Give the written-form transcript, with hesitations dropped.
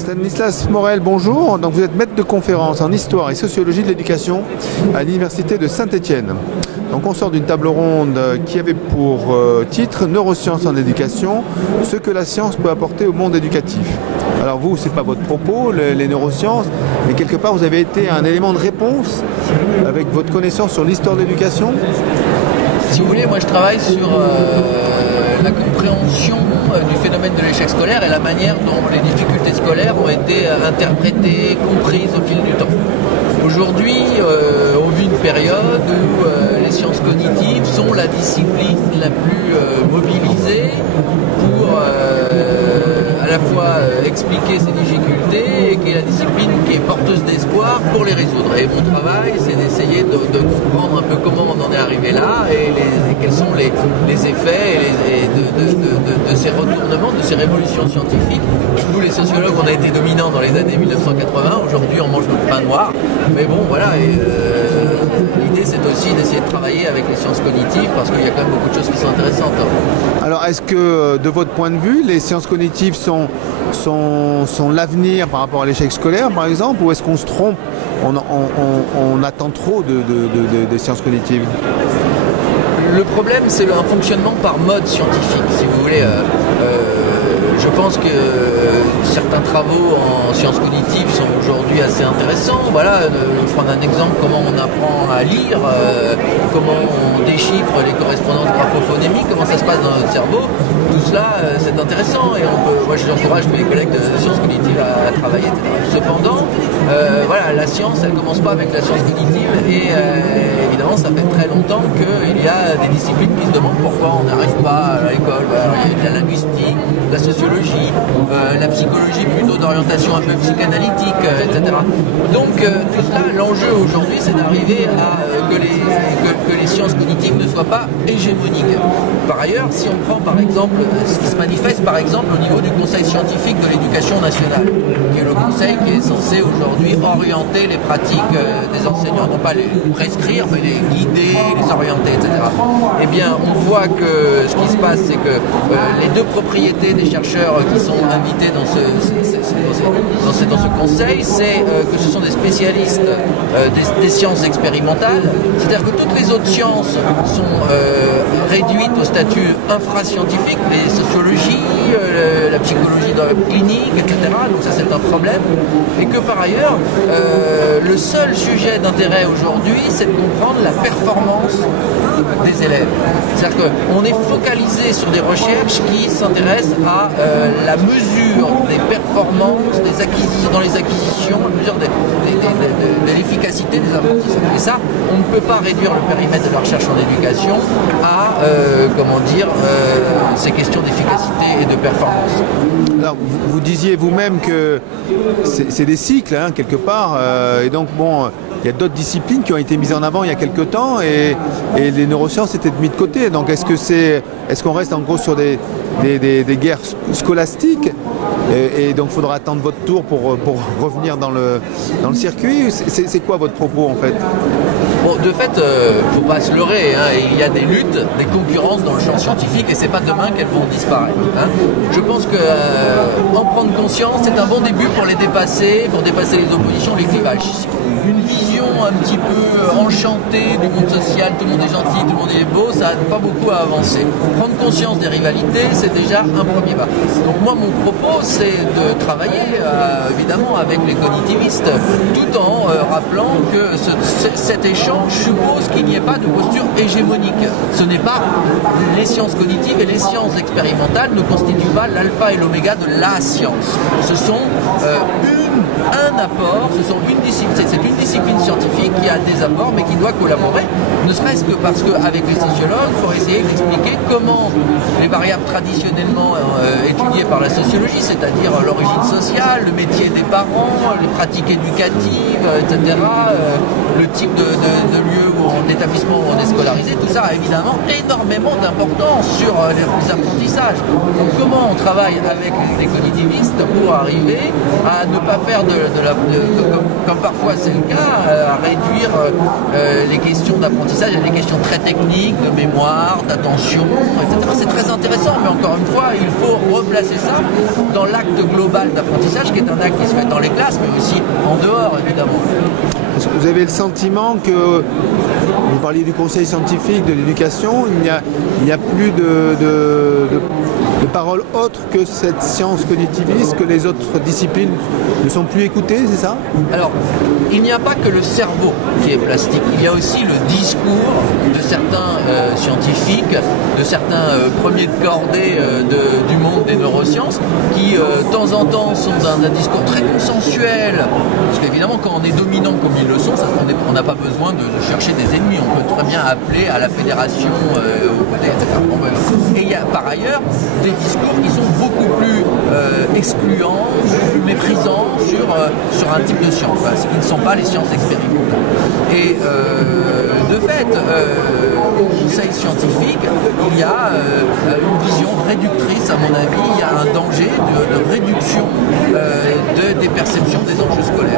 Stanislas Morel, bonjour. Donc vous êtes maître de conférence en histoire et sociologie de l'éducation à l'université de Saint-Étienne. Donc on sort d'une table ronde qui avait pour titre Neurosciences en éducation, ce que la science peut apporter au monde éducatif. Alors vous, c'est pas votre propos, les neurosciences, mais quelque part vous avez été un élément de réponse avec votre connaissance sur l'histoire de l'éducation. Si vous voulez, moi je travaille sur la compréhension du phénomène de l'échec scolaire et la manière dont les difficultés scolaires ont été interprétées, comprises au fil du temps. Aujourd'hui, on vit une période où les sciences cognitives sont la discipline la plus mobilisée pour à la fois expliquer ces difficultés et qui est la discipline qui est porteuse d'espoir pour les résoudre. Et mon travail, c'est d'essayer de comprendre un peu comment on en est arrivé là et quels sont les effets de ces retournements, de ces révolutions scientifiques. Nous, les sociologues, on a été dominants dans les années 1980. Aujourd'hui, on mange notre pain noir. Mais bon, voilà. L'idée, c'est aussi d'essayer de travailler avec les sciences cognitives parce qu'il y a quand même beaucoup de choses qui sont intéressantes. Alors, est-ce que, de votre point de vue, les sciences cognitives sont l'avenir par rapport à l'échec scolaire, par exemple, ou est-ce qu'on se trompe, on attend trop des sciences cognitives? Le problème, c'est un fonctionnement par mode scientifique, si vous voulez. Je pense que certains travaux en sciences cognitives sont aujourd'hui assez intéressants. Voilà, je prends un exemple, comment on apprend à lire, comment on déchiffre les correspondances graphophonemiques, comment ça se passe dans notre cerveau. Tout cela, c'est intéressant et moi j'encourage mes collègues de sciences cognitives à travailler, etc. Cependant, voilà, la science, elle ne commence pas avec la science cognitive et évidemment, ça fait très longtemps qu'il y a des disciplines qui se demandent pourquoi on n'arrive pas à l'école. Il y a de la linguistique, de la sociologie, la psychologie plutôt d'orientation un peu psychanalytique, etc. Donc tout cela, l'enjeu aujourd'hui, c'est d'arriver à que les sciences cognitives ne soient pas hégémoniques. Par ailleurs, si on prend par exemple ce qui se manifeste par exemple au niveau du Conseil scientifique de l'éducation nationale, qui est le conseil qui est censé aujourd'hui orienter les pratiques des enseignants, non pas les prescrire, mais les guider, les orienter, etc. Eh bien, on voit que ce qui se passe, c'est que les deux propriétés des chercheurs qui sont invités dans ce conseil, c'est que ce sont des spécialistes des sciences expérimentales, c'est-à-dire que toutes les autres sciences sont réduites au statut infrascientifique, les sociologies, la psychologie clinique, etc. Donc ça c'est un problème. Et que par ailleurs, le seul sujet d'intérêt aujourd'hui, c'est de comprendre la performance des élèves. C'est-à-dire qu'on est focalisé sur des recherches qui s'intéressent à la mesure des performances, dans les acquisitions, la mesure de l'efficacité des apprentissages. Et ça, on ne peut pas réduire le périmètre de la recherche en éducation à, ces questions d'efficacité et de performance. Alors, vous disiez vous-même que c'est des cycles, hein, quelque part, et donc bon, il y a d'autres disciplines qui ont été mises en avant il y a quelque temps, et les neurosciences étaient mis de côté. Donc est-ce qu'on reste en gros sur des guerres scolastiques, et donc il faudra attendre votre tour pour revenir dans le circuit? C'est quoi votre propos en fait? Bon, de fait, faut pas se leurrer, hein, il y a des luttes, des concurrences dans le champ scientifique et c'est pas demain qu'elles vont disparaître. Hein. Je pense que en prendre conscience, c'est un bon début pour les dépasser, les oppositions, les clivages. Une vision un petit peu enchantée du monde social, tout le monde est gentil, tout le monde est beau, ça n'aide pas beaucoup à avancer. Prendre conscience des rivalités, c'est déjà un premier pas. Donc moi, mon propos, c'est de travailler évidemment avec les cognitivistes, tout en rappelant que cet échange suppose qu'il n'y ait pas de posture hégémonique. Ce n'est pas les sciences cognitives et les sciences expérimentales ne constituent pas l'alpha et l'oméga de la science. Ce sont un apport, c'est une discipline scientifique qui a des apports mais qui doit collaborer, ne serait-ce que parce qu'avec les sociologues, il faut essayer d'expliquer comment les variables traditionnellement étudiées par la sociologie, c'est-à-dire l'origine sociale, le métier des parents, les pratiques éducatives, etc., le type de lieu d'établissement où on est scolarisé, tout ça a évidemment énormément d'importance sur les apprentissages. Donc comment on travaille avec les cognitivistes pour arriver à ne pas faire comme parfois c'est le cas, à réduire les questions d'apprentissage à des questions très techniques, de mémoire, d'attention, etc. C'est très intéressant, mais encore une fois, il faut replacer ça dans l'acte global d'apprentissage, qui est un acte qui se fait dans les classes, mais aussi en dehors, évidemment. Vous avez le sentiment que, vous parliez du conseil scientifique, de l'éducation, il n'y a plus de paroles autres que cette science cognitiviste, que les autres disciplines ne sont plus écoutées, c'est ça? Alors, il n'y a pas que le cerveau qui est plastique, il y a aussi le discours de certains scientifiques, de certains premiers de cordée du monde des neurosciences, qui de temps en temps sont d'un discours très consensuel, parce qu'évidemment quand on est dominant comme ils le sont, on n'a pas besoin de chercher des ennemis, on peut très bien appeler à la fédération, au côté, etc. Et il y a par ailleurs des discours qui sont beaucoup plus excluants, plus méprisants sur un type de science, ce qui ne sont pas les sciences expérimentales. Et de fait, au conseil scientifique, il y a une vision réductrice, à mon avis, il y a un danger de réduction des perceptions des enjeux scolaires.